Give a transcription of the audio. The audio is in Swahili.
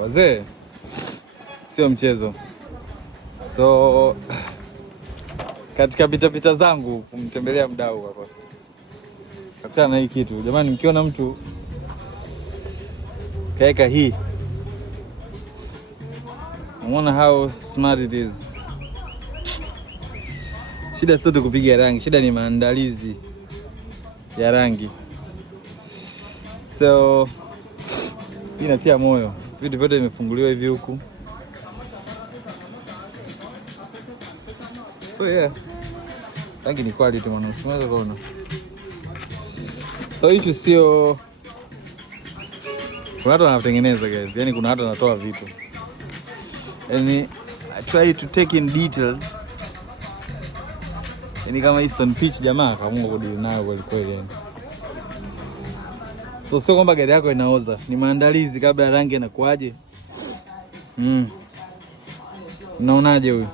Wazee sio mchezo. So katika pita zangu kumtembelea mdau hapa, kakutana na hii kitu. Jamani, mkiona mtu kaeka hii, unaona how smart it is. Shida sio tu kupiga rangi, shida ni maandalizi ya rangi. So hii inatia moyo. Vitu vyote vimefunguliwa hivi huku. So yeah, rangi ni quality mwana, usiweze kuona. So hicho sio, kuna watu wanatengeneza guys, yani kuna watu wanatoa vitu. Yani I try to take in details. Yani kama Eastern Pitch jamaa kaamua kudili nayo kweli kweli yani. So sio kwamba gari yako inaoza, ni maandalizi kabla rangi inakuaje. Unaonaje huyu?